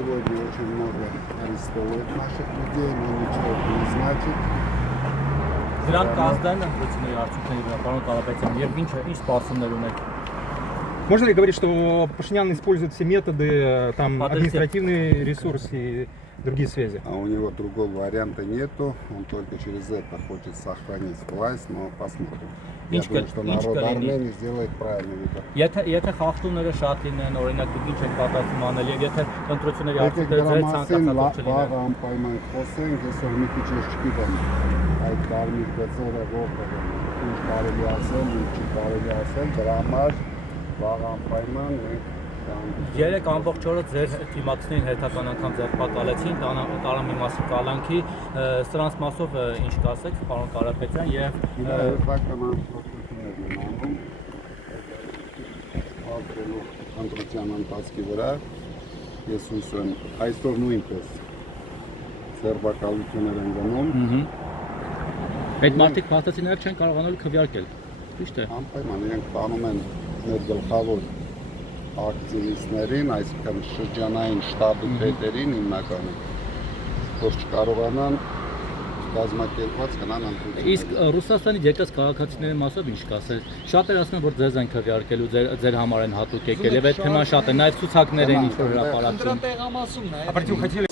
сегодня очень много арестовывают наших людей, но ничего это не значит. Դրանք կազդային ընտրությունների արդյունքները պարոն Կարապետյան, եւ ինչ սպասումներ ունեք։ Можно ли говорить, что Пашинян использует все методы, там, административный ресурс и другие связи? А у него другого варианта нету, он только через это хочет сохранить власть, но посмотрим. Я думаю, что народ Армении сделает правильный выбор. Եթե խախտումները շատ լինեն, օրինակ դուք ինչ եք պատասխանում անել, եւ եթե ընտրությունների Եկեք արդյունքները դրա ձեր մասին ցանկացած վաղ անպայման խոսենք, այսօր մի քիչ ես չգիտեմ այդ կարմիր գծերը որտեղ են, ինչ կարելի ասել, ինչ չի կարելի ասել, դրա համար վաղ անպայման մենք Երեք ամբողջ օրը ձեր թիմակցներին հերթական անգամ ձերբակալեցին, տարամի մասի կալանքի, սրանց մասով ինչ կասեք, պարոն Կարապետյան, եւ հերթական անձնություններն են անում, ալտելու ընտրության ընթացքի վրա, ես հույս եմ, այսօր նույնպես ձերբակալություններ են գնում, այդ մարդիկ փաստացիներ չեն կարողանալ քվեարկել, ճիշտ է։ Անպայման իրենք տանում են մեր գլխավոր ակտիվիստներին, այսինքն շրջանային շտաբի պետերին հիմնականում, որ չկարողանան կազմակերպված գնան ընտրությունները։ Իսկ Ռուսաստանի եկած քաղաքացիների մասով ինչ կասել։ Շատեր ասում են, որ ձեզ են քվեարկելու, ձեր համար են հատուկ եկել, եւ այդ թեման շատ է, նաեւ ցուցակներ են ինչ որ հրապարակում։ А против хотели